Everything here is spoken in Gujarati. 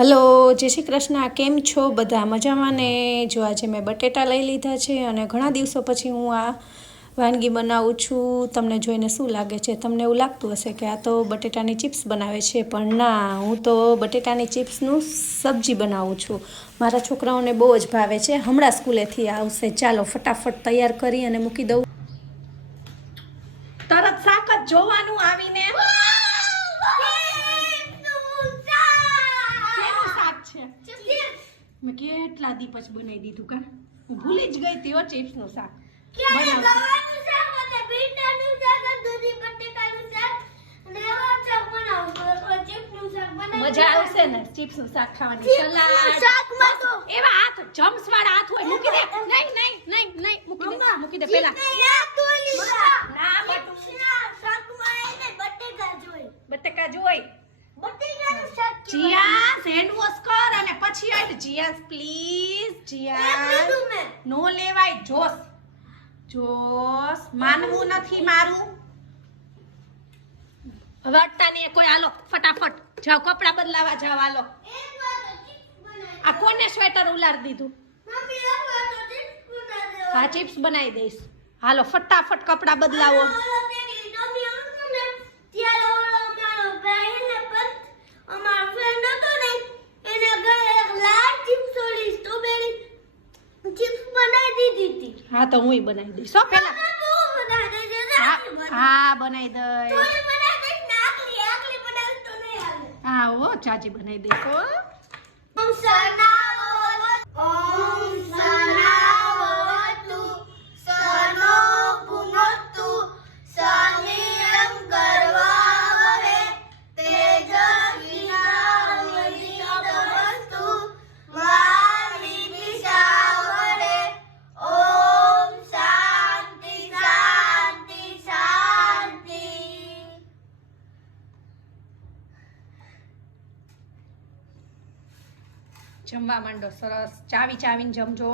હલો, જય શ્રી કૃષ્ણ. કેમ છો બધા? મજામાં ને? જો આજે મેં બટેટા લઈ લીધા છે અને ઘણા દિવસો પછી હું આ વાનગી બનાવું છું. તમને જોઈને શું લાગે છે? તમને એવું લાગતું હશે કે આ તો બટેટાની ચિપ્સ બનાવે છે, પણ ના, હું તો બટેટાની ચિપ્સનું સબ્જી બનાવું છું. મારા છોકરાઓને બહુ જ ભાવે છે. હમણાં સ્કૂલેથી આવશે. ચાલો ફટાફટ તૈયાર કરી અને મૂકી દઉં. તરત શાક જ જોવાનું આવીને. મેં કેટલા દી પછી બનાવી દીધું કા, હું ભૂલી જ ગઈ હતી ચિપ્સ નું શાક મજા આવશે ને ચિપ્સ નું શાક ખાવાની. સલાડ એવા હાથ જમ્સ વાળા હાથ હોય. મૂકી દે. નહીં નહીં નહીં નહીં મૂકી દે પેલા. બટેકા જોઈ જીયાસ હેન્ડ વોશ કર અને પછી આટ. જીયાસ પ્લીઝ. જીયાસ નો લેવાય. જોસ જોસ માનવું નથી મારું. હવે અટતા નહીં કોઈ. હાલો ફટાફટ જાઓ કપડા બદલાવા જાઓ. હાલો. આ કોને સ્વેટર ઉલાડી દીધું? હા ચિપ્સ બનાવી દઈશ. હાલો ફટાફટ કપડા બદલાવો. હા તો હું બનાવી દઈશ. પેલા હા બનાવી દઈશ. હા ઓ ચાચી બનાવી દઈશ. જમવા માંડો. સરસ ચાવીને જમજો.